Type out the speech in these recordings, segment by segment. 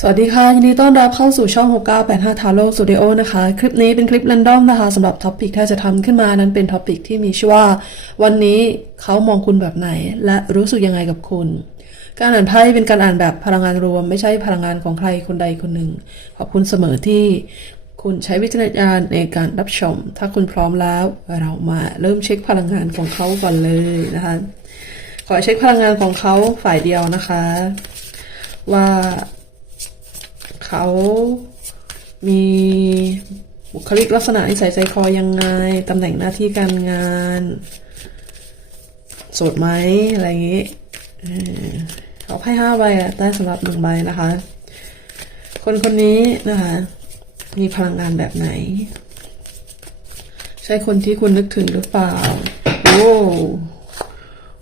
สวัสดีค่ะยินดีต้อนรับเข้าสู่ช่อง 6985 t a r o Studio นะคะ คลิปนี้เป็นคลิป r รนดอมนะคะสำหรับท็อปิกที่จะทำขึ้นมานั้นเป็นท็อปิกที่มีชื่อว่า วันนี้เขามองคุณแบบไหน และรู้สึกยังไงกับคุณ การอ่านไพ่เป็นการอ่านแบบพลังงานรวม ไม่ใช่พลังงานของใครคนใดคนหนึ่ง ขอบคุณเสมอที่คุณใช้วิจารณญาณในการรับชม ถ้าคุณพร้อมแล้วเรามาเริ่มเช็คพลังงานของเขาก่อนเลยนะคะ ขอเช็คพลังงานของเขาฝ่ายเดียวนะคะ ว่า เขามีบุคลิกลักษณะนิสัยใจคอยังไงตำแหน่งหน้าที่การงาน โสดไหมอะไรอย่างงี้เออเขาให้ห้าใบอะได้สำหรับหนึ่งใบนะคะ คนคนนี้นะคะ มีพลังงานแบบไหน ใช่คนที่คุณนึกถึงหรือเปล่า โอ้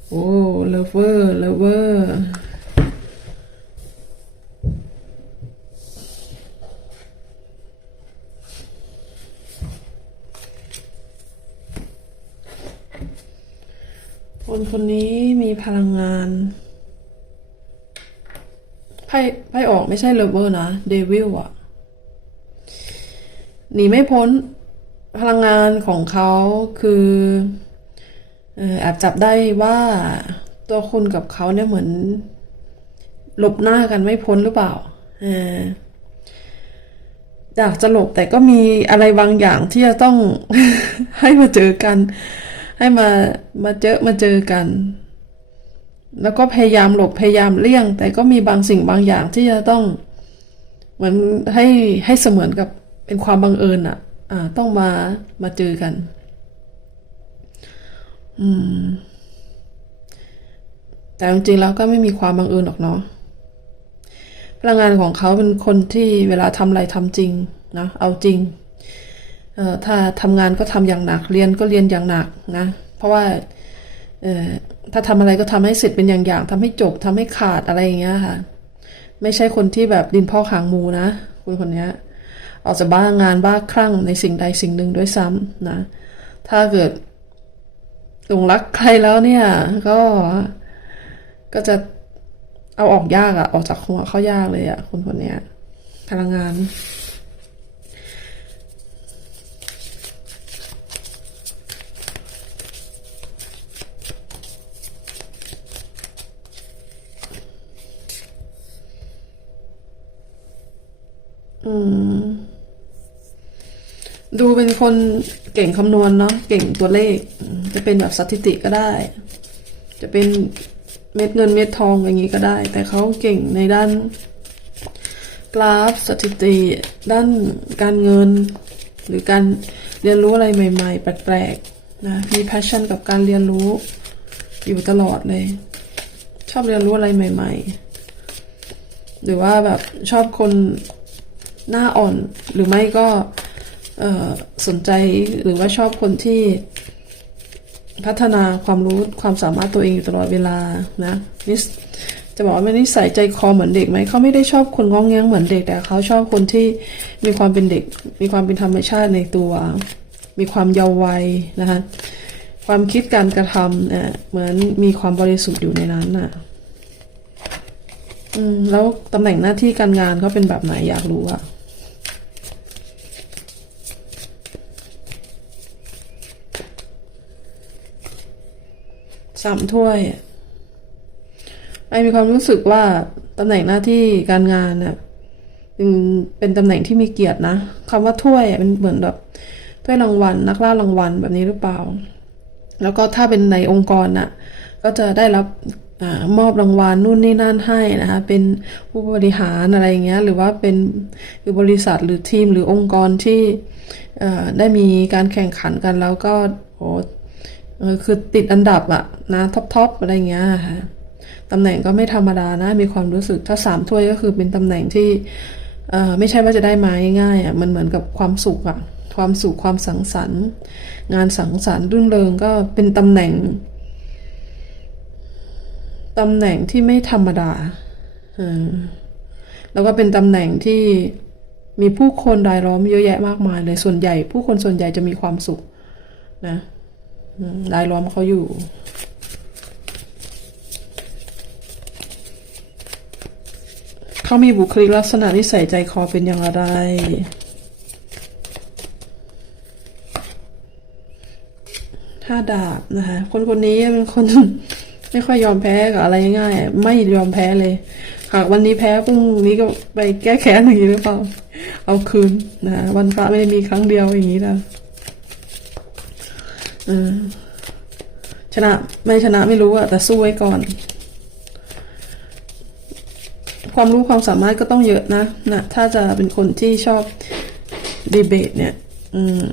โอ้เลเวอร์เลเวอร์คนคนนี้มีพลังงานไพ่ ไม่ใช่เลเวอร์นะเดวิลอะหนีไม่พ้นพลังงานของเขาคืออแอบจับได้ว่าตัวคุณกับเขาเนี่ยเหมือนหลบหน้ากันไม่พ้นหรือเปล่าอออยากจะหลบแต่ก็มีอะไรบางอย่างที่จะต้องให้มาเจอกัน ให้มามาเจอมาเจอกัน แล้วก็พยายามหลบพยายามเลี่ยง แต่ก็มีบางสิ่งบางอย่างที่จะต้อง เหมือนให้ให้เสมือนกับเป็นความบังเอิญอะ อ่า ต้องมามาเจอกัน อืม แต่จริงๆแล้วก็ไม่มีความบังเอิญหรอกเนาะพลังงานของเขาเป็นคนที่เวลาทำอะไรทำจริงนะเอาจริงเอ่อถ้าทำงานก็ทำอย่างหนัก เรียนก็เรียนอย่างหนักนะ เพราะว่า ถ้าทำอะไรก็ทำให้เสร็จเป็นอย่างอย่างทำให้จบทำให้ขาดอะไรอย่างเงี้ยค่ะ ไม่ใช่คนที่แบบดินพ่อขางมูนะคุณคนเนี้ยออกจะบ้างานบ้าคลั่งในสิ่งใดสิ่งหนึ่งด้วยซ้ำนะ ถ้าเกิดหลงรักใครแล้วเนี่ยก็ก็จะเอาออกยากอะออกจากหัวเขายากเลยอะคนคนเนี้ยพลังงาน ดูเป็นคนเก่งคำนวณเนาะเก่งตัวเลข จะเป็นแบบสถิติก็ได้ จะเป็นเม็ดเงินเม็ดทองอย่างนี้ก็ได้ แต่เขาเก่งในด้าน กราฟสถิติ ด้านการเงิน หรือการเรียนรู้อะไรใหม่ ๆ แปลกๆนะมี passion กับการเรียนรู้ อยู่ตลอดเลย ชอบเรียนรู้อะไรใหม่ ๆ หรือว่าแบบชอบคน หน้าอ่อนหรือไม่ก็สนใจหรือว่าชอบคนที่พัฒนาความรู้ความสามารถตัวเองอยู่ตลอดเวลานะนิสจะบอกว่าไม่นิสัยใจคอเหมือนเด็กไหมเขาไม่ได้ชอบคนงองแงงเหมือนเด็กแต่เขาชอบคนที่มีความเป็นเด็ก มีความเป็นธรรมชาติในตัว มีความเยาว์วัยนะคะความคิดการกระทำเนี่ยเหมือนมีความบริสุทธิ์อยู่ในนั้นน่ะอืมแล้วตำแหน่งหน้าที่การงานเขาเป็นแบบไหนอยากรู้อะ สามถ้วยไอมีความรู้สึกว่าตำแหน่งหน้าที่การงานเนี่ยเป็นตำแหน่งที่มีเกียรตินะคำว่าถ้วยเป็นเหมือนแบบถ้วยรางวัล นักล่ารางวัลแบบนี้หรือเปล่า แล้วก็ถ้าเป็นในองค์กรน่ะ ก็จะได้รับอมอบรางวัลนู่นนี่นั่นให้นะคะ เป็นผู้บริหารอะไรเงี้ย หรือว่าเป็นคือบริษัทหรือทีมหรือองค์กรที่ได้มีการแข่งขันกันแล้วก็โห เออคือติดอันดับอะนะท็อปทอปอะไรเงี้ยค่ะตำแหน่งก็ไม่ธรรมดานะ มีความรู้สึกถ้าสามถ้วยก็คือเป็นตำแหน่งที่เออไม่ใช่ว่าจะได้มาง่ายๆอะมันเหมือนกับความสุขอะความสุขความสังสรรค์ งานสังสรรค์รื่นเริงก็เป็นตำแหน่งตำแหน่งที่ไม่ธรรมดาแล้วก็เป็นตำแหน่งที่มีผู้คนรายล้อมเยอะแยะมากมายเลยส่วนใหญ่ ผู้คนส่วนใหญ่จะมีความสุขนะ รายล้อมเขาอยู่ เขามีบุคลิกลักษณะนิสัยใจคอเป็นอย่างไรถ้าดาบนะคะคนคนนี้เป็นคนไม่ค่อยยอมแพ้กับอะไรง่ายๆไม่ยอมแพ้เลย หากวันนี้แพ้พรุ่งนี้ก็ไปแก้แค้นอย่างนี้หรือเปล่า เอาคืนนะะวันพระไม่ได้มีครั้งเดียวอย่างนี้นะเออ ชนะไม่ชนะไม่รู้อะแต่สู้ไว้ก่อน ความรู้ความสามารถก็ต้องเยอะนะนะถ้าจะเป็นคนที่ชอบดีเบตเนี่ยอืม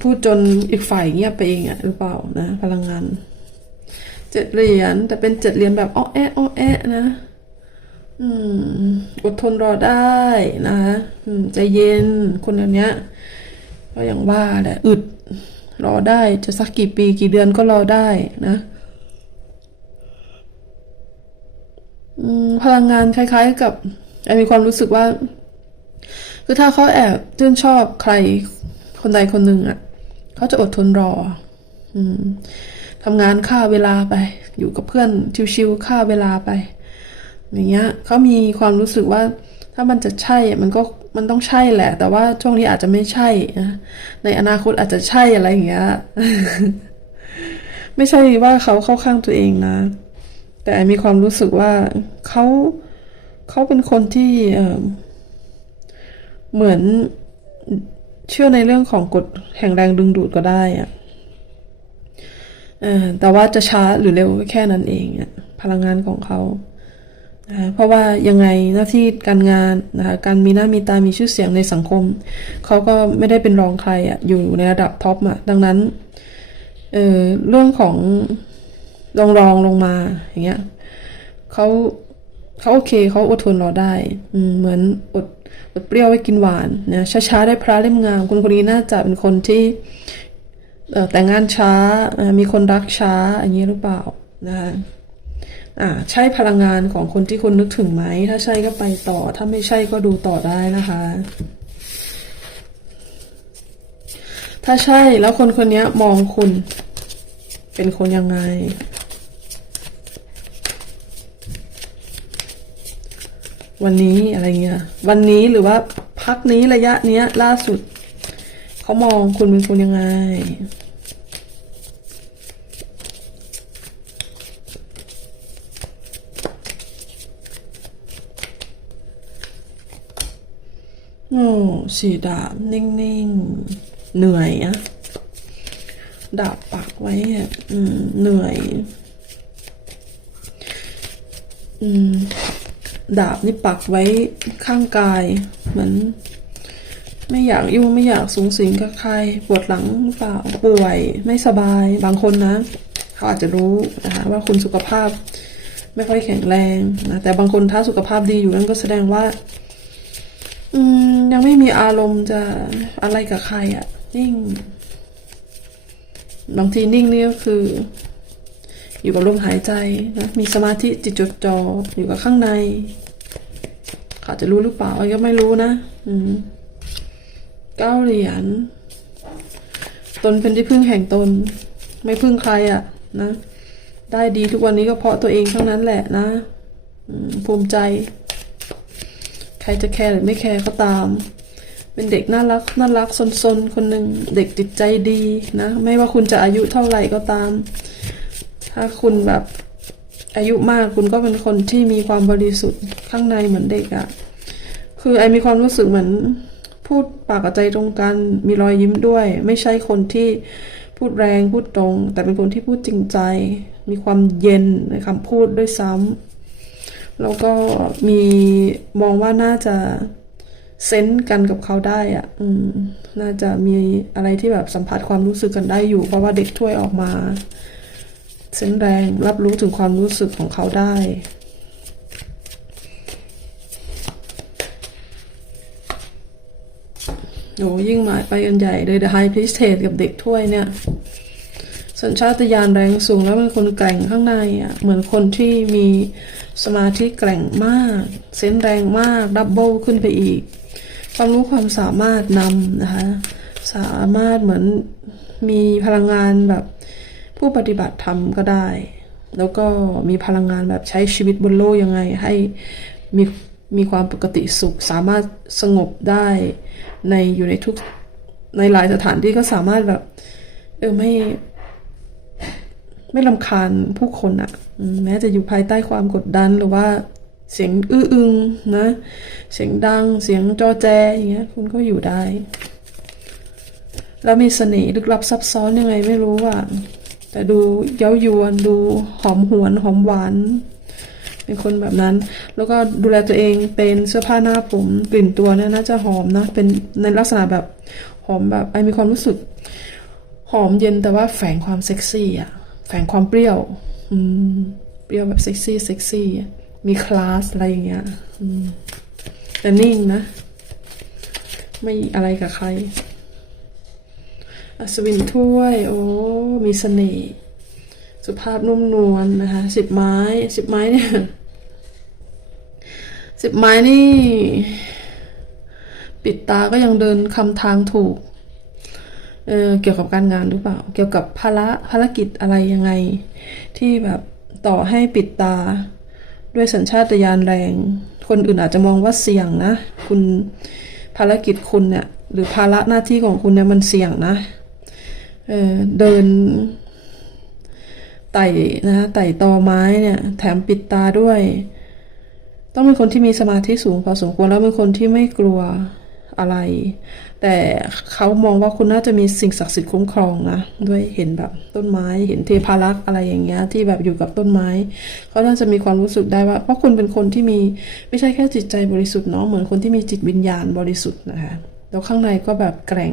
พูดจนอีกฝ่ายเงียบไปเองอะหรือเปล่านะพลังงานเจ็ดเหรียญแต่เป็นเจ็ดเหรียญแบบอ้อแอะอ้อแอะนะอืม อดทนรอได้นะคะอืมใจเย็นคนแบบเนี้ย ก็อย่างว่าแหละอึดรอได้จะสักกี่ปีกี่เดือนก็รอได้นะพลังงานคล้าย ๆ กับมีความรู้สึกว่า คือถ้าเขาแอบชื่นชอบใครคนใดคนหนึ่งอะเขาจะอดทนรอ อืมทำงานฆ่าเวลาไป อยู่กับเพื่อนชิวๆฆ่าเวลาไป อย่างเงี้ยเขามีความรู้สึกว่า ถ้ามันจะใช่มันก็มันต้องใช่แหละ แต่ว่าช่วงนี้อาจจะไม่ใช่นะในอนาคตอาจจะใช่อะไรอย่างเงี้ยไม่ใช่ว่าเขาเข้าข้างตัวเองนะ แต่มีความรู้สึกว่าเขาเขาเป็นคนที่เหมือนเชื่อในเรื่องของกฎแห่งแรงดึงดูดก็ได้อะแต่ว่าจะช้าหรือเร็วแค่นั้นเอง พลังงานของเขา นะคะเพราะว่ายังไงหน้าที่การงานนะคะการมีหน้ามีตามีชื่อเสียงในสังคม เขาก็ไม่ได้เป็นรองใครอะอยู่ในระดับท็อปอะดังนั้นเออเรื่องของรองรองลงมาอย่างเงี้ยเขาเขาโอเคเขาอดทนรอได้อืเหมือนอดอดเปรี้ยวไว้กินหวานนะช้าๆได้พระเล่มงามคนคนนี้น่าจะเป็นคนที่เออแต่งงานช้าอ่ามีคนรักช้าอย่างนี้หรือเปล่านะคะ อ่าใช่พลังงานของคนที่คุณนึกถึงไหม ถ้าใช่ก็ไปต่อ ถ้าไม่ใช่ก็ดูต่อได้นะคะ ถ้าใช่แล้วคนคนนี้มองคุณ เป็นคนยังไง วันนี้อะไรเงี้ย วันนี้หรือว่าพักนี้ระยะเนี้ยล่าสุด เขามองคุณเป็นคนยังไง โอ้สีดาบ นิ่งๆ เหนื่อยอะดาบปักไว้อะอืมเหนื่อยอืมดาบนี่ปักไว้ข้างกาย เหมือน ไม่อยากยุ่งไม่อยากสูงสิงกับใคร ปวดหลังหรือเปล่าป่วย ไม่สบาย บางคนนะ เขาอาจจะรู้นะคะว่าคุณสุขภาพ ไม่ค่อยแข็งแรงนะแต่บางคนถ้าสุขภาพดีอยู่นั่นก็แสดงว่า อืม ยังไม่มีอารมณ์จะอะไรกับใครอะ่ะนิ่ง บางทีนิ่งนี่ก็คือ อยู่กับลมหายใจนะมีสมาธิจิตจดจ่ออยู่กับข้างในเขาอาจจะรู้หรือเปล่าอันก็ไม่รู้นะ อืมเก้าเหรียญตนเป็นที่พึ่งแห่งตน ไม่พึ่งใครอะ่ะ นะ ได้ดีทุกวันนี้ก็เพราะตัวเองเท่านั้นแหละนะภูมิใจ ใครจะแคร์หรือไม่แคร์ก็ตาม เป็นเด็กน่ารักน่ารักซนๆคนหนึ่งเด็กจิตใจดีนะ ไม่ว่าคุณจะอายุเท่าไหร่ก็ตาม ถ้าคุณแบบอายุมากคุณก็เป็นคนที่มีความบริสุทธิ์ข้างในเหมือนเด็กอะคือไอมีความรู้สึกเหมือน พูดปากกับใจตรงกัน มีรอยยิ้มด้วย ไม่ใช่คนที่พูดแรงพูดตรง แต่เป็นคนที่พูดจริงใจ มีความเย็นในคำพูดด้วยซ้ำ แล้วก็มีมองว่าน่าจะเซนส์กันกับเขาได้อะอืม น่าจะมีอะไรที่แบบสัมผัสความรู้สึกกันได้อยู่ เพราะว่าเด็กถ้วยออกมาเส้นแรงรับรู้ถึงความรู้สึกของเขาได้โอ้ยิ่งหมายไปกันใหญ่เลย The High Priestess กับเด็กถ้วยเนี่ย สัญชาตญาณแรงสูงแล้วเป็นคนแกร่งข้างในอะเหมือนคนที่มีสมาธิแกร่งมากเส้นแรงมากดับเบิลขึ้นไปอีก ความรู้ความสามารถนำนะคะสามารถเหมือนมีพลังงานแบบผู้ปฏิบัติธรรมก็ได้ แล้วก็มีพลังงานแบบใช้ชีวิตบนโลกยังไง ให้มีมีความปกติสุข สามารถสงบได้ในอยู่ในทุกในหลายสถานที่ก็สามารถแบบเออไม่ ไม่ลำคาญผู้คนอะแม้จะอยู่ภายใต้ความกดดันหรือว่าเสียงอื้ออึงนะ เสียงดัง เสียงจอแจอย่างเงี้ย คุณก็อยู่ได้ แล้วมีเสน่ห์ลึกลับซับซ้อนยังไงไม่รู้อะแต่ดูเย้ายวน ดูหอมหวน หอมหวาน เป็นคนแบบนั้น แล้วก็ดูแลตัวเองเป็นเสื้อผ้าหน้าผมกลิ่นตัวเนี่ยน่าจะหอมนะ เป็นในลักษณะแบบหอมแบบไอมีความรู้สึก หอมเย็นแต่ว่าแฝงความเซ็กซี่อะ ฝงความเปรี้ยว อืม เปรี้ยวแบบเซ็กซี่เซ็กซี่ มีคลาสอะไรอย่างเงี้ย อืม แต่นิ่งนะ ไม่อะไรกับใคร อัศวินถ้วย โอ้ มีเสน่ห์ สุภาพนุ่มนวลนะคะ สิบไม้ สิบไม้เนี่ย สิบไม้นี่ ปิดตาก็ยังเดินคำทางถูก เออเกี่ยวกับการงานหรือเปล่า เกี่ยวกับภาระภารกิจอะไรยังไง ที่แบบต่อให้ปิดตา ด้วยสัญชาตญาณแรง คนอื่นอาจจะมองว่าเสี่ยงนะ คุณภารกิจคุณเนี่ยหรือภาระหน้าที่ของคุณเนี่ยมันเสี่ยงนะเออเดินไต่นะไต่ตอไม้เนี่ย แถมปิดตาด้วย ต้องเป็นคนที่มีสมาธิสูงพอสมควรแล้วเป็นคนที่ไม่กลัวอะไร แต่เขามองว่าคุณน่าจะมีสิ่งศักดิ์สิทธิ์คุ้มครองนะด้วยเห็นแบบต้นไม้เห็นเทพารักษ์อะไรอย่างเงี้ยที่แบบอยู่กับต้นไม้เขาน่าจะมีความรู้สึกได้ว่า เพราะคุณเป็นคนที่มีไม่ใช่แค่จิตใจบริสุทธิ์เนาะเหมือนคนที่มีจิตวิญญาณบริสุทธิ์นะคะแล้วข้างในก็แบบแกร่ง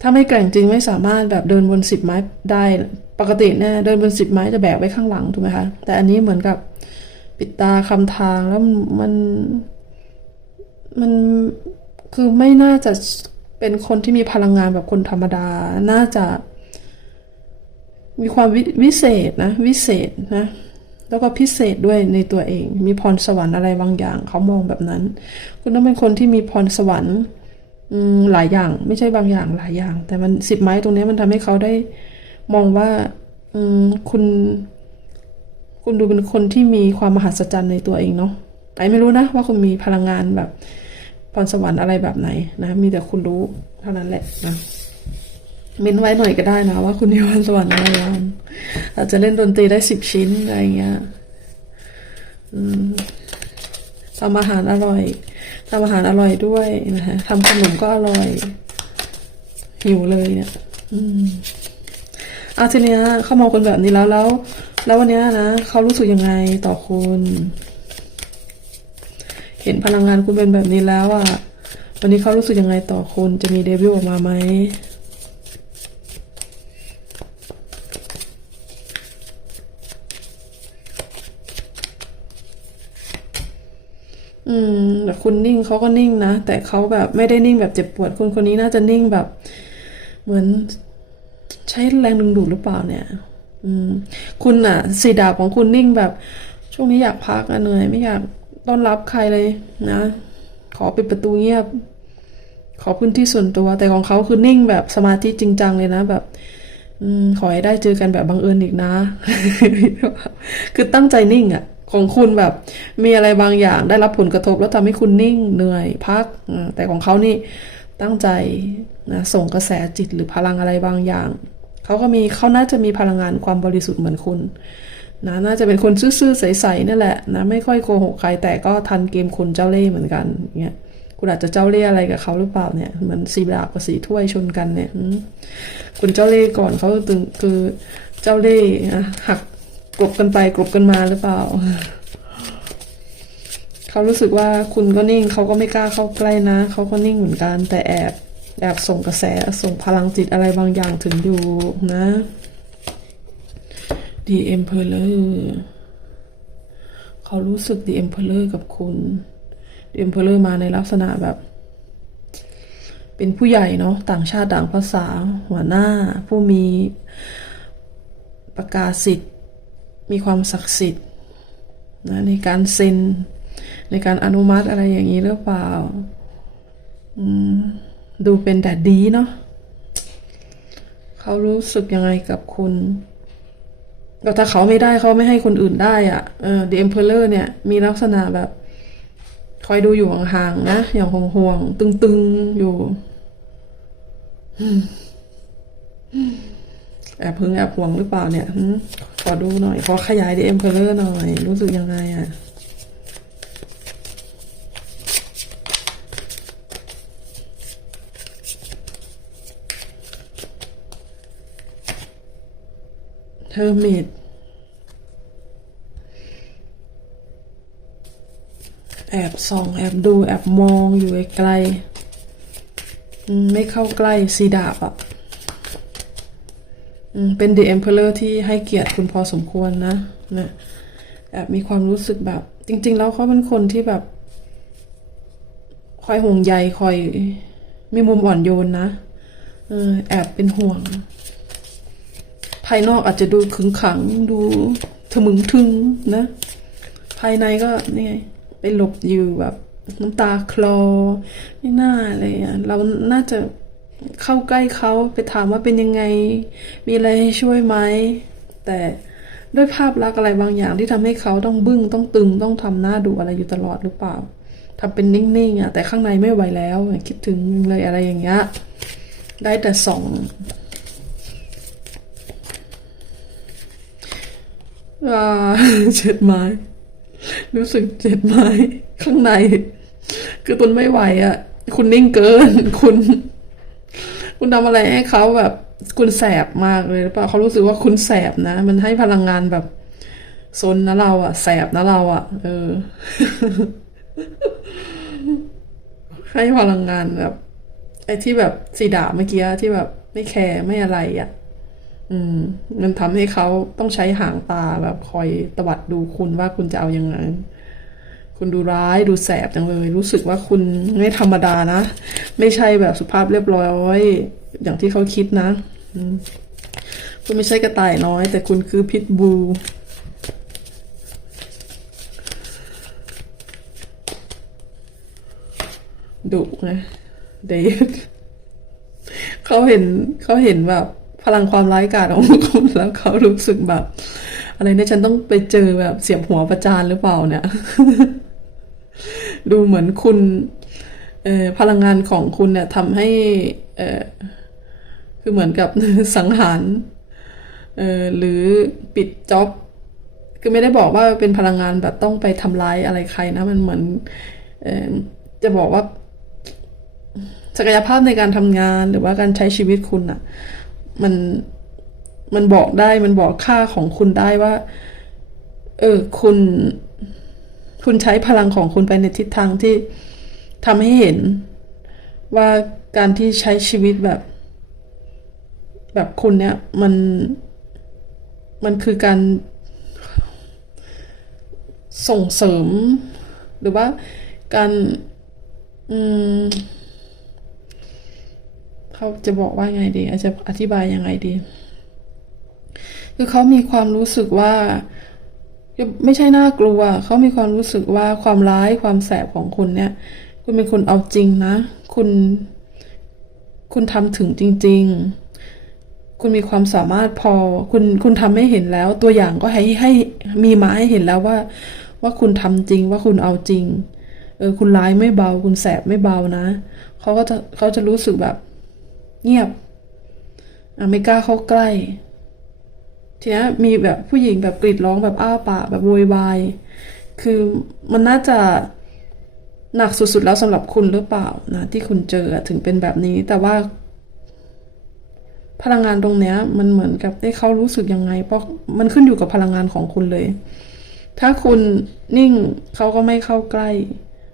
ถ้าไม่แกร่งจริงไม่สามารถแบบเดินบนสิบไม้ได้ปกติเนี่ยเดินบนสิบไม้จะแบกไว้ข้างหลังถูกไหมคะแต่อันนี้เหมือนกับปิดตาคำทางแล้วมันมัน คือไม่น่าจะเป็นคนที่มีพลังงานแบบคนธรรมดา น่าจะ มีความววิเศษนะ วิเศษนะ แล้วก็พิเศษด้วยในตัวเอง มีพรสวรรค์อะไรบางอย่าง เขามองแบบนั้น คุณต้องเป็นคนที่มีพรสวรรค์หลายอย่าง ไม่ใช่บางอย่างหลายอย่าง แต่มันสิบไม้ตรงนี้มันทำให้เขาได้มองว่าคุณ คุณดูเป็นคนที่มีความมหัศจรรย์ในตัวเองเนาะไอ้ไม่รู้นะว่าคุณมีพลังงานแบบ พรสวรรค์อะไรแบบไหนนะมีแต่คุณรู้เท่านั้นแหละนะม้นไว้หน่อยก็ได้นะว่าคุณมีพรสวรรค์อะไรบ้างอาจจะเล่นดนตรีได้สิบชิ้นอะไรเงี้ยทำอาหารอร่อยทำอาหารอร่อยด้วยนะฮะทำขนมก็อร่อยหิวเลยเนี่ย อืมอาทีเนี้ยเขามองคนแบบนี้แล้วแล้ว แล้ววันเนี้ยนะเขารู้สึกยังไงต่อคุณ เห็นพลังงานคุณเป็นแบบนี้แล้วอะวันนี้เขารู้สึกยังไงต่อคุณจะมีเดบิวต์ออกมาไหมอืมแต่คุณนิ่งเขาก็นิ่งนะ แต่เขาแบบไม่ได้นิ่งแบบเจ็บปวดคนคนนี้น่าจะนิ่งแบบ เหมือนใช้แรงดึงดูดหรือเปล่าเนี่ย อืม คุณอะสีดาบของคุณนิ่งแบบ ช่วงนี้อยากพักอะเหนื่อยไม่อยาก ต้อนรับใครเลยนะ ขอปิดประตูเงียบ ขอพื้นที่ส่วนตัว แต่ของเขาคือนิ่งแบบสมาธิจริงจังเลยนะแบบอขอให้ได้เจอกันแบบบังเอิญอีกนะ คือตั้งใจนิ่งอะของคุณแบบ มีอะไรบางอย่างได้รับผลกระทบแล้วทำให้คุณนิ่งเหนื่อยพัก แต่ของเขานี่ตั้งใจนะส่งกระแสจิตหรือพลังอะไรบางอย่าง เขาก็มีเขาน่าจะมีพลังงานความบริสุทธิ์เหมือนคุณ นะน่าจะเป็นคนซื่อๆใสๆนั่นแหละนะไม่ค่อยโกหกใครแต่ก็ทันเกมคุณเจ้าเล่ห์เหมือนกันเงี้ยคุณอาจจะเจ้าเล่ห์อะไรกับเขาหรือเปล่าเนี่ยเหมือนสีดาบกับสีถ้วยชนกันเนี่ยคุณเจ้าเล่ห์ก่อนเขาตึงคือเจ้าเล่ห์นะหักกลบกันไปกลบกันมาหรือเปล่าเขารู้สึกว่าคุณก็นิ่งเขาก็ไม่กล้าเข้าใกล้นะเขาก็นิ่งเหมือนกันแต่แอบแอบส่งกระแสส่งพลังจิตอะไรบางอย่างถึงอยู่นะ The Emperor เขารู้สึก The Emperor กับคุณ The Emperor มาในลักษณะแบบ เป็นผู้ใหญ่เนาะต่างชาติต่างภาษา หัวหน้า ผู้มีประกาศสิทธิ์ มีความศักดิ์สิทธิ์นะในการเซ็น ในการอนุมัติอะไรอย่างนี้หรือเปล่าดูเป็นแดดดีเนาะเขารู้สึกยังไงกับคุณ ก็ถ้าเขาไม่ได้เขาไม่ให้คนอื่นได้อะ่ะเออ The Emperor เนี่ย มีลักษณะแบบ คอยดูอยู่ห่างๆนะ อย่างห่วงๆตึงๆ อยู่แอบพึงแอบห่วงหรือเปล่าเนี่ยขอดูหน่อย ขอขยาย The Emperor หน่อย รู้สึกยังไงอะ่ะ เ e อร์มิตแอบส่องแอบดูแอบมองอยู่ไกล ไม่เข้าใกล้สีดาบอะ่ะเป็น The Emperor ที่ให้เกียรติคุณพอสมควรนะนะแอบมีความรู้สึกแบบ จริง ๆ แล้วเขาเป็นคนที่แบบ คอยห่วงใยคอยมีมุมอ่อนโยนนะเออแอบเป็นห่วง ภายนอกอาจจะดูขึงขังดูทะมึงทึงนะ ภายในก็นี่ไงไปหลบอยู่แบบน้ำตาคลอ ไม่น่าอะไรอะ เราน่าจะเข้าใกล้เขาไปถามว่าเป็นยังไง มีอะไรให้ช่วยไหม แต่ด้วยภาพลักษณ์อะไรบางอย่างที่ทำให้เขาต้องบึ้งต้องตึงต้องทำหน้าดูอะไรอยู่ตลอดหรือเปล่าทำเป็นนิ่งๆอะแต่ข้างในไม่ไหวแล้วคิดถึงเลยอะไรอย่างเงี้ยได้แต่ส่อง อ่า เจ็ดไม้ รู้สึกเจ็ดไม้ข้างใน คือตุนไม่ไหวอะ่ะ คุณนิ่งเกิน คุณ คุณทำอะไรให้เขาแบบ คุณแสบมากเลยหรือเปล่าเขารู้สึกว่าคุณแสบนะ มันให้พลังงานแบบซนนะเราอะ่ะ แสบนะเราอะ่ะ เออ ให้พลังงานแบบไอ้ที่แบบสีดาเมื่อกี้ที่แบบไม่แคร์ไม่อะไรอะ อืม มันทำให้เขาต้องใช้หางตาแบบคอยตวัดดูคุณว่าคุณจะเอาอยัางไงคุณดูร้ายดูแสบจังเลย รู้สึกว่าคุณไม่ธรรมดานะ ไม่ใช่แบบสุภาพเรียบร้อย อย่างที่เขาคิดนะคุณไม่ใช่กระต่ายน้อย แต่คุณคือพิทบูดุนะเดทเขาเห็นเขาเห็นแบบ พลังความร้ายกาจของคุณแล้วเขารู้สึกแบบ อะไรเนี่ยฉันต้องไปเจอแบบเสียบหัวประจานหรือเปล่าเนี่ย ดูเหมือนคุณพลังงานของคุณเนี่ยทำให้คือเหมือนกับสังหารหรือปิดจ็อบคือไม่ได้บอกว่าเป็นพลังงานแบบต้องไปทำร้ายอะไรใครนะ มันเหมือนอจะบอกว่าศักยภาพในการทำงานหรือว่าการใช้ชีวิตคุณอะ มันมันบอกได้มันบอกค่าของคุณได้ว่า เออ คุณ คุณใช้พลังของคุณไปในทิศทางที่ทำให้เห็น ว่าการที่ใช้ชีวิตแบบ แบบคุณเนี่ย มันมันคือการส่งเสริม หรือว่าการ อืม เขาจะบอกว่าไงดี อาจจะอธิบายยังไงดี คือเขามีความรู้สึกว่าไม่ใช่น่ากลัว เขามีความรู้สึกว่าความร้ายความแสบของคุณเนี่ย คุณเป็นคนเอาจริงนะ คุณ คุณทำถึงจริง ๆ คุณมีความสามารถพอ คุณ คุณทำให้เห็นแล้ว ตัวอย่างก็ให้ให้มีมาให้เห็นแล้วว่า ว่าคุณทำจริง ว่าคุณเอาจริง เออ คุณร้ายไม่เบา คุณแสบไม่เบานะ เขาก็จะเขาจะรู้สึกแบบ เงียบไม่กล้าเข้าใกล้ทีนี้มีแบบผู้หญิงแบบกรีดร้องแบบอ้าปากแบบโวยวาย คือมันน่าจะหนักสุดๆแล้วสำหรับคุณหรือเปล่านะที่คุณเจอถึงเป็นแบบนี้ แต่ว่า พลังงานตรงเนี้ย มันเหมือนกับให้เขารู้สึกยังไง เพราะมันขึ้นอยู่กับพลังงานของคุณเลย ถ้าคุณนิ่งเขาก็ไม่เข้าใกล้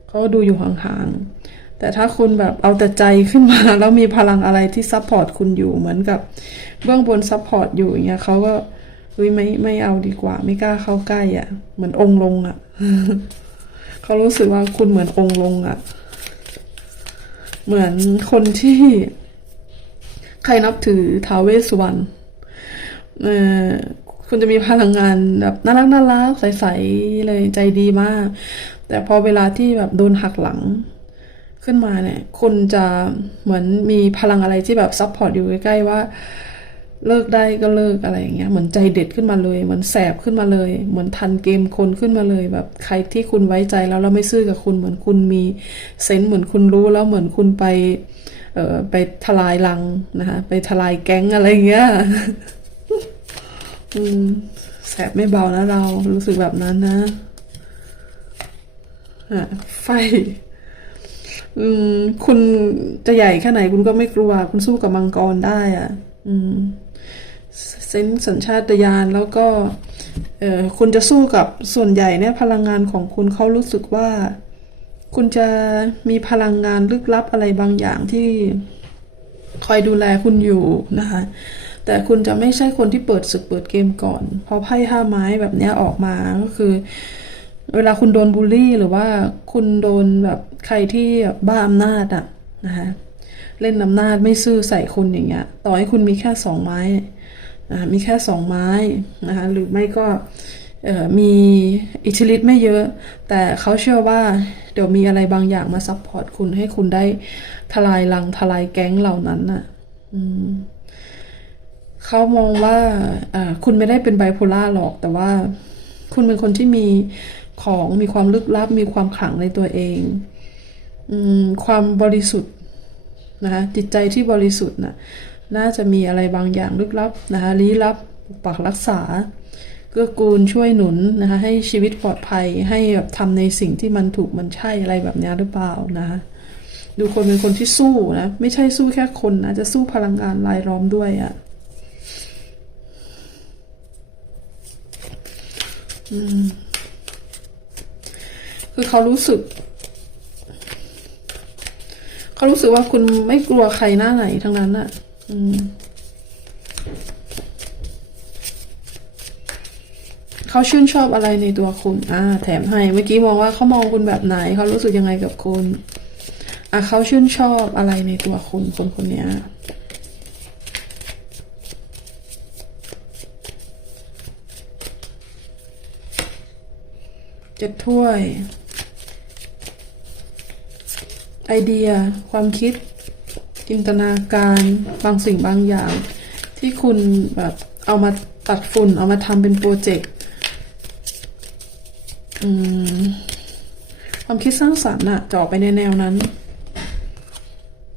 เขาดูอยู่ห่างๆ แต่ถ้าคุณแบบเอาแต่ใจขึ้นมา แล้วมีพลังอะไรที่ซัพพอร์ตคุณอยู่เหมือนกับเบื้องบนซัพพอร์ตอยู่อย่างเงี้ยเขาก็เฮ้ยไม่ไม่เอาดีกว่า ไม่กล้าเข้าใกล้อะ่ะ เหมือนองลงอะ่ะเขารู้สึกว่าคุณเหมือนองลงอะ่ะ เหมือนคนที่ ใครนับถือท้าวเวสสุวรรณเออคุณจะมีพลังงานแบบน่ารักน่ารักใสๆเลยใจดีมาก แต่พอเวลาที่แบบโดนหักหลัง ขึ้นมาเนี่ยคุณจะเหมือนมีพลังอะไรที่แบบซัพพอร์ตอยู่ใกล้ๆว่า เลิกได้ก็เลิกอะไรอย่างเงี้ยเหมือนใจเด็ดขึ้นมาเลยเหมือนแสบขึ้นมาเลย เหมือนทันเกมคนขึ้นมาเลยแบบใครที่คุณไว้ใจแล้วแล้วไม่ซื่อกับคุณเหมือนคุณมีเซนส์เหมือนคุณรู้แล้วเหมือนคุณไปเอ่อไปทลายลังนะคะไปทลายแก๊งอะไรอย่างเงี้ยอืมแสบไม่เบานะเรารู้สึกแบบนั้นนะอะไฟ คุณจะใหญ่แค่ไหนคุณก็ไม่กลัว คุณสู้กับมังกรได้อะ อืมเซนส์สัญชาตญาณแล้วก็เออคุณจะสู้กับส่วนใหญ่เนี่ยพลังงานของคุณเขารู้สึกว่า คุณจะมีพลังงานลึกลับอะไรบางอย่างที่คอยดูแลคุณอยู่นะคะ แต่คุณจะไม่ใช่คนที่เปิดศึกเปิดเกมก่อนพราะไพ่ห้าไม้แบบนี้ออกมาก็คือ เวลาคุณโดนบูลลี่หรือว่าคุณโดนแบบใครที่บ้าอำนาจอะนะคะเล่นอำนาจไม่ซื่อใส่คุณอย่างเงี้ย ต่อให้คุณมีแค่สองไม้นะะมีแค่สองไม้นะคะหรือไม่ก็มีอิทธิฤทธิ์ไม่เยอะ แต่เขาเชื่อว่าเดี๋ยวมีอะไรบางอย่างมาซัพพอร์ตคุณให้คุณได้ทลายลังทลายแก๊งเหล่านั้นน่ะเขามองว่าคุณไม่ได้เป็นไบโพล่าหรอก แต่ว่าคุณเป็นคนที่มี ของมีความลึกลับ มีความขลังในตัวเองอความบริสุทธิ์นะคะจิตใจที่บริสุทธิ์น่ะน่าจะมีอะไรบางอย่างลึกลับนะคะลี้ลับปกปักรักษาเกื้อกูลช่วยหนุนนะคะให้ชีวิตปลอดภัยให้แบบทำในสิ่งที่มันถูกมันใช่อะไรแบบนี้หรือเปล่านะคะดูคนเป็นคนที่สู้นะ ไม่ใช่สู้แค่คนนะ จะสู้พลังงานรายล้อมด้วยอะ่ะ คือเขารู้สึก เขารู้สึกว่าคุณไม่กลัวใครหน้าไหนทั้งนั้นอะอืมเขาชื่นชอบอะไรในตัวคุณ อ่า แถมให้ เมื่อกี้มองว่าเขามองคุณแบบไหน เขารู้สึกยังไงกับคุณ อะเขาชื่นชอบอะไรในตัวคุณคนคนนี้เจ็ดถ้วย ไอเดีย ความคิด จินตนาการบางสิ่งบางอย่าง ที่คุณแบบเอามาตัดฝุ่น เอามาทำเป็นโปรเจกต์ความคิดสร้างสรรค์น่ะจะออกไปในแนวนั้น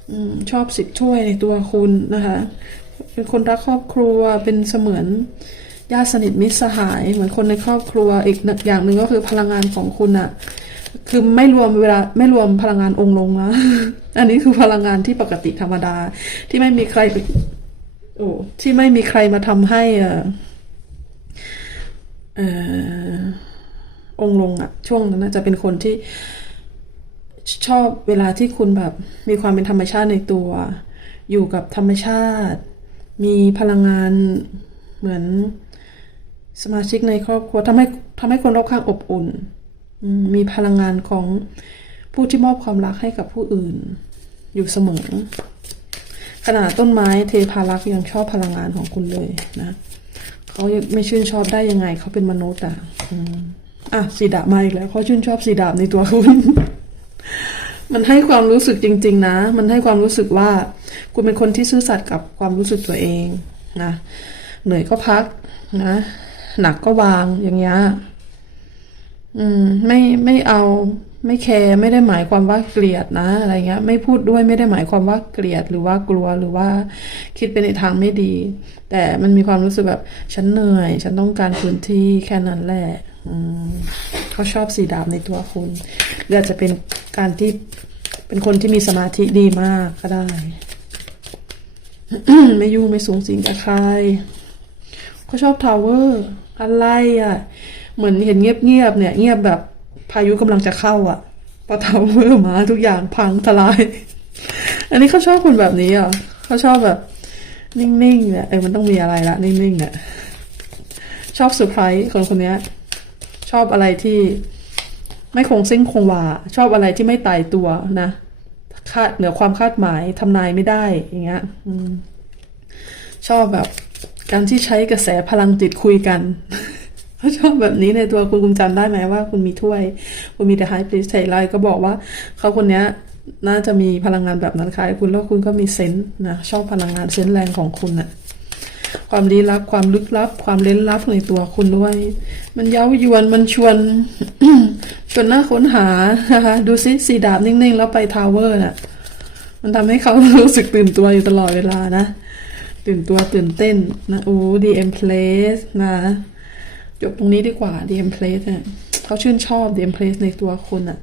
อชอบสิทธิ์ช่วยในตัวคุณนะคะ เป็นคนรักครอบครัวเป็นเสมือนญาติสนิทมิตรสหาย เหมือนคนในครอบครัวอีกอย่างหนึ่งก็คือพลังงานของคุณอะ คือไม่รวมเวลาไม่รวมพลังงานองค์ลงนะ อันนี้คือพลังงานที่ปกติธรรมดา ที่ไม่มีใครไปโอ้ที่ไม่มีใครมาทำให้ออเออองลงอะช่วงนั้นนะจะเป็นคนที่ชอบเวลาที่คุณแบบ มีความเป็นธรรมชาติในตัว อยู่กับธรรมชาติ มีพลังงานเหมือนสมาชิกในครอบครัวทำให้ทำให้คนรอบข้างอบอุ่น มีพลังงานของผู้ที่มอบความรักให้กับผู้อื่น อยู่เสมอ ขนาดต้นไม้เทพารักษ์ยังชอบพลังงานของคุณเลยนะเขาไม่ชื่นชอบได้ยังไง เขาเป็นมนุษย์อะอะสีดาบมาอีกแล้วเขาชื่นชอบสีดาบในตัวคุณ มันให้ความรู้สึกจริง ๆ นะ มันให้ความรู้สึกว่า คุณเป็นคนที่ซื่อสัตย์กับความรู้สึกตัวเองนะเหนื่อยก็พักนะ หนักก็วางอย่างเงี้ย อืม ไม่ไม่เอา ไม่แคร์ไม่ได้หมายความว่าเกลียดนะอะไรเงี้ย ไม่พูดด้วยไม่ได้หมายความว่าเกลียดหรือว่ากลัวหรือว่าคิดไปในทางไม่ดี แต่มันมีความรู้สึกแบบฉันเหนื่อย ฉันต้องการพื้นที่แค่นั้นแหละอืมเขาชอบสีดาบในตัวคุณหรืออาจจะเป็นการที่เป็นคนที่มีสมาธิดีมากก็ได้ ไม่ยุ่งไม่สูงสิงกับใครเขาชอบทาวเวอร์อะไรอะ เหมือนเห็นเงียบๆเนี่ย เงียบแบบพายุกำลังจะเข้าอะพอทาวเวอร์มาทุกอย่างพังทลาย อันนี้เขาชอบคนแบบนี้อะเขาชอบแบบ นิ่งๆเนี่ยเออมันต้องมีอะไรละนิ่งๆเนี่ยชอบเซอร์ไพรส์คนคนนี้ชอบอะไรที่ไม่คงเส้นคงวา ชอบอะไรที่ไม่ตายตัวนะคาดเหนือความคาดหมายทำนายไม่ได้อย่างเงี้ยชอบแบบ การที่ใช้กระแสพลังจิตคุยกัน เขาชอบแบบนี้ในตัวคุณคุณจำได้ไหมว่า คุณมีถ้วย คุณมีแต่ไฮพรีสไทไลก็บอกว่าเขาคนเนี้ยน่าจะมีพลังงานแบบนั้นคล้ายคุณแล้วคุณก็มีเซนส์นะชอบพลังงานเซนส์แรงของคุณน่ะความลี้ลับความลึกลับ ความเล้นลับในตัวคุณด้วย มันเย้ายวนมันชวนชวนน่าค้นหานะคะดูซิสีดาบนิ่งๆ แล้วไปทาวเวอร์น่ะ มันทำให้เขารู้สึกตื่นตัวอยู่ตลอดเวลานะ ตื่นตัวตื่นเต้นนะโอ้ DM Place นะ จบตรงนี้ดีกว่า DM Place เนี่ยเขาชื่นชอบ DM Place ในตัวคุณอะ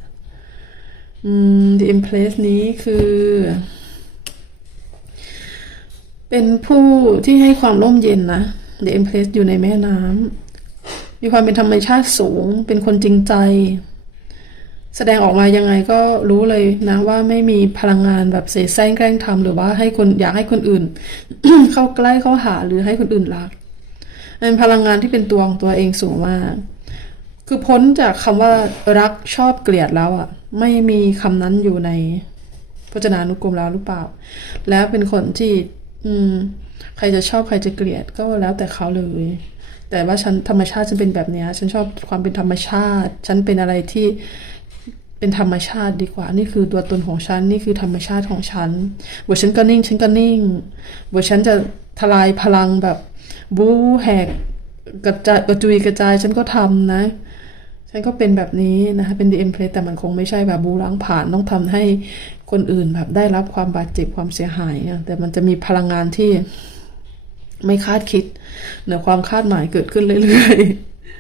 อืม DM Place นี้คือ เป็นผู้ที่ให้ความร่มเย็นนะ DM Place อยู่ในแม่น้ำมีความเป็นธรรมชาติสูง เป็นคนจริงใจ แสดงออกมายังไงก็รู้เลยนะว่าไม่มีพลังงานแบบเสแสร้งแกล้งทำหรือว่าให้คนอยากให้คนอื่น เข้าใกล้เข้าหาหรือให้คนอื่นรัก เป็นพลังงานที่เป็นตัวของตัวเองสูงมาก คือพ้นจากคำว่ารักชอบเกลียดแล้วอะ่ะ ไม่มีคำนั้นอยู่ในพจนานุกรมแล้วหรือเปล่า แล้วเป็นคนที่ อืม ใครจะชอบใครจะเกลียดก็แล้วแต่เขาเลย แต่ว่าฉันธรรมชาติฉันเป็นแบบนี้ฉันชอบความเป็นธรรมชาติ ฉันเป็นอะไรที่เป็นธรรมชาติดีกว่า นี่คือตัวตนของฉัน นี่คือธรรมชาติของฉันบทฉันก็นิ่ง ฉันก็นิ่งบทฉันจะทลายพลังแบบ บูแหกกระจายกระจุยกระจายฉันก็ทำนะ ฉันก็เป็นแบบนี้นะคะเป็น DM play แต่มันคงไม่ใช่แบบบูล้างผ่านต้องทำให้คนอื่นแบบได้รับความบาดเจ็บความเสียหายอะแต่มันจะมีพลังงานที่ไม่คาดคิด เหนือความคาดหมายเกิดขึ้นเรื่อย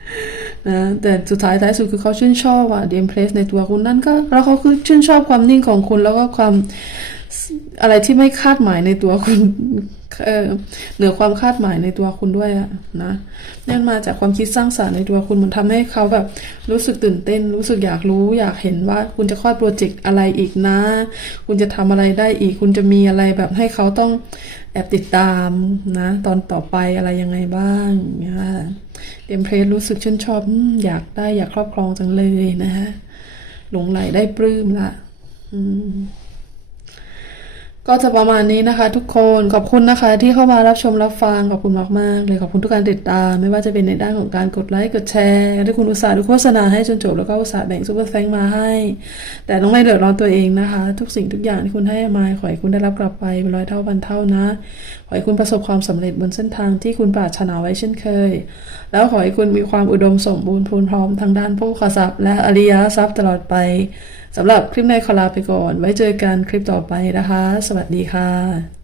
ๆนะแต่สุดท้ายท้ายสุดคือเขาชื่นชอบอะดีมเพลสในตัวคุณนั่นก็ แล้วเขาคือชื่นชอบความนิ่งของคุณแล้วก็ความ อะไรที่ไม่คาดหมายในตัวคุณเหนือความคาดหมายในตัวคุณด้วยอะนะนั่นมาจากความคิดสร้างสรรค์ในตัวคุณมันทำให้เขาแบบรู้สึกตื่นเต้น รู้สึกอยากรู้ อยากเห็นว่าคุณจะคลอดโปรเจกต์อะไรอีกนะ คุณจะทำอะไรได้อีก คุณจะมีอะไรแบบให้เขาต้องแอบติดตามนะ ตอนต่อไปอะไรยังไงบ้างอย่างเงี้ยเดมเพลสรู้สึกชื่นชอบอมอยากได้อยากครอบครองจังเลยนะฮะหลงไหลได้ปลื้มละ อืม ก็จะประมาณนี้นะคะทุกคนขอบคุณนะคะ ที่เข้ามารับชมรับฟังขอบคุณมากๆเลยขอบคุณทุกการติดตาม ไม่ว่าจะเป็นในด้านของการกดไลค์กดแชร์ที่คุณอุตส่าห์ดูโฆษณาให้จนจบแล้วก็อุตส่าห์แบ่งซุปเปอร์แฟงมาให้ แต่ต้องไม่เดือดร้อนตัวเองนะคะ ทุกสิ่งทุกอย่างที่คุณให้มาขอให้คุณได้รับกลับไปเป็นร้อยเท่าพันเท่านะขอให้คุณประสบความสำเร็จบนเส้นทางที่คุณปรารถนาไว้เช่นเคย แล้วขอให้คุณมีความอุดมสมบูรณ์พูนพร้อมทางด้านโภคทรัพย์และอริยทรัพย์ตลอดไป สำหรับคลิปในขอลาไปก่อน ไว้เจอกันคลิปต่อไปนะคะ สวัสดีค่ะ